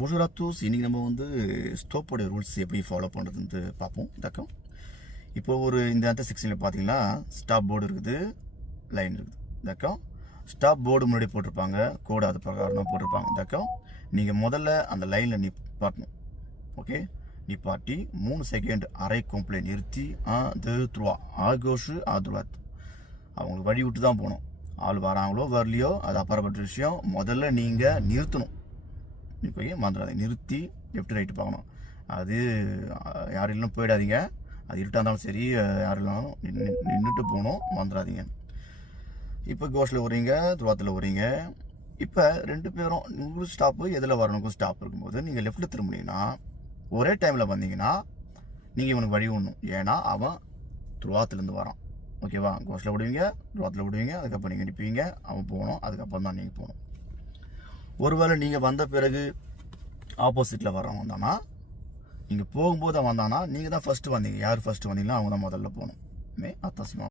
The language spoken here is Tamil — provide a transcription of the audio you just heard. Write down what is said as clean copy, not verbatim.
Bonjour à tous, இன்னைக்கு நம்ம வந்து ஸ்டோப்போட ரூல்ஸ் எப்படி ஃபாலோ பண்ணுறதுன்னு பார்ப்போம். d'accord இப்போ இந்த அந்த செக்ஷனில் பார்த்தீங்கன்னா ஸ்டாப் போர்டு இருக்குது, லைன் இருக்குது. d'accord ஸ்டாப் போர்டு முன்னாடி போட்டிருப்பாங்க, கோடு அது பிரகாரம் தான் போட்டிருப்பாங்க. d'accord நீங்கள் முதல்ல அந்த லைனில் நிப்பாட்டணும். ஓகே, நிப்பாட்டி 3 செகண்ட் அரை கம்ப்ளே நிறுத்தி 1 2 3 à gauche à droite அவங்களுக்கு வழி விட்டு தான் போகணும். ஆள் வராங்களோ வரலையோ அது அப்புறப்பட்ட விஷயம். முதல்ல நீங்கள் நிறுத்தணும். இப்போ மறந்துடாதீங்க, நிறுத்தி லெஃப்ட் ரைட்டு பார்க்கணும். அது யார் இல்லைன்னு போயிடாதீங்க. அது இருட்டாக இருந்தாலும் சரி, யார் இல்லைனாலும் நின்றுட்டு போகணும், மறந்துடாதீங்க. இப்போ கோஷில் வரீங்க, துவாத்தில் வரீங்க. இப்போ 2 பேரும் உங்களுக்கு ஸ்டாப்பு எதில் வரணுக்கும் ஸ்டாப் இருக்கும்போது நீங்கள் லெஃப்ட்டில் திரும்பினீங்கன்னா ஒரே டைமில் வந்தீங்கன்னா நீங்கள் இவனுக்கு வழி விடணும். ஏன்னா அவன் துவாத்துலேருந்து வரான். ஓகேவா, கோஷில் விடுவீங்க, துவாத்தில் விடுவீங்க, அதுக்கப்புறம் நீங்கள் நிற்பீங்க, அவன் போகணும், அதுக்கப்புறம் தான் நீங்கள் போகணும். ஒருவேளை நீங்கள் வந்த பிறகு ஆப்போசிட்டில் வரவன் வந்தானா, நீங்கள் போகும்போது அவன் வந்தானா, நீங்கள் தான் ஃபஸ்ட்டு வந்தீங்க. யார் ஃபஸ்ட்டு வந்தீங்களோ அவங்க தான் முதல்ல போகணும். அத்தாசியமாக